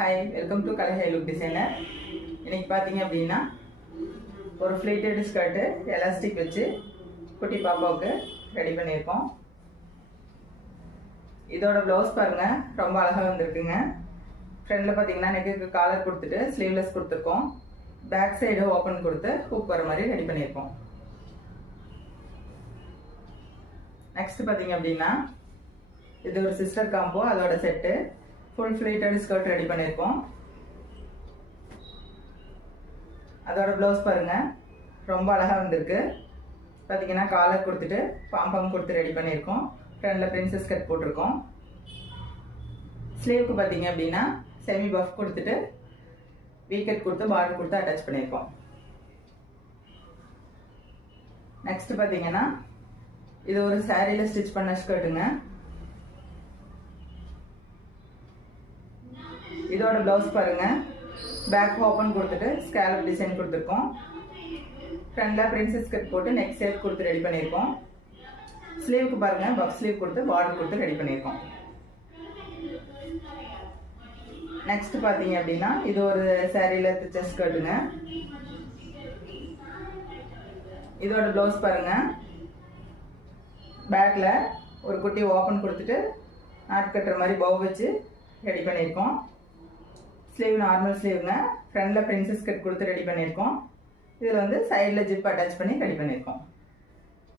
Hi, welcome to Kalai high look designer. இன்னைக்கு பார்த்தீங்க அப்படின்னா ஒரு ஃப்ளீட்டட் ஸ்கர்ட்டு எலாஸ்டிக் வச்சு குட்டி பாப்பாவுக்கு ரெடி பண்ணியிருக்கோம். இதோட ப்ளவுஸ் பாருங்க, ரொம்ப அழகாக வந்திருக்குங்க. ஃப்ரண்டில் பார்த்தீங்கன்னா நெக்குக்கு காலர் கொடுத்துட்டு ஸ்லீவ்லெஸ் கொடுத்துருக்கோம். பேக் சைடு ஓப்பன் கொடுத்து ஹூக் வர மாதிரி ரெடி பண்ணியிருக்கோம். நெக்ஸ்ட் பார்த்தீங்க அப்படின்னா இது ஒரு சிஸ்டர் காம்போ, அதோட set full pleated skirt ready பண்ணியிருக்கோம். அதோட ப்ளவுஸ் பாருங்க, ரொம்ப அழகாக வந்திருக்கு. பார்த்தீங்கன்னா காலர் கொடுத்துட்டு பாம்பம் கொடுத்து ரெடி பண்ணியிருக்கோம். ஃப்ரண்டில் பிரின்சஸ் கட் போட்டிருக்கோம். ஸ்லீவுக்கு பார்த்தீங்க அப்படின்னா செமி பஃப் கொடுத்துட்டு வீக்கெட் கொடுத்து பார்டர் கொடுத்து அட்டாச் பண்ணியிருக்கோம். நெக்ஸ்ட் பார்த்தீங்கன்னா இது ஒரு சாரியில் ஸ்டிச் பண்ண ஸ்கர்ட்டுங்க. இதோட ப்ளவுஸ் பாருங்க, பேக் ஓப்பன் கொடுத்துட்டு ஸ்கேலப் டிசைன் கொடுத்துருக்கோம். ஃப்ரண்டில் பிரின்சஸ் கட் போட்டு நெக் ஷேப் கொடுத்து ரெடி பண்ணியிருக்கோம். ஸ்லீவுக்கு பாருங்க பஃப் ஸ்லீவ் கொடுத்து பார்டர் கொடுத்து ரெடி பண்ணியிருக்கோம். நெக்ஸ்ட் பார்த்தீங்க அப்படின்னா இது ஒரு சாரியில் தைச்ச ஸ்கர்ட்டுங்க. இதோட ப்ளவுஸ் பாருங்க, பேக்கில் ஒரு குட்டி ஓப்பன் கொடுத்துட்டு நாட் கட்டுற மாதிரி பவ் வச்சு ரெடி பண்ணியிருக்கோம். ஸ்லீவ் நார்மல் ஸ்லீவுங்க. ஃப்ரண்டில் பிரின்சஸ் கட் கொடுத்து ரெடி பண்ணியிருக்கோம். இதில் வந்து சைடில் ஜிப் அட்டாச் பண்ணி ரெடி பண்ணியிருக்கோம்.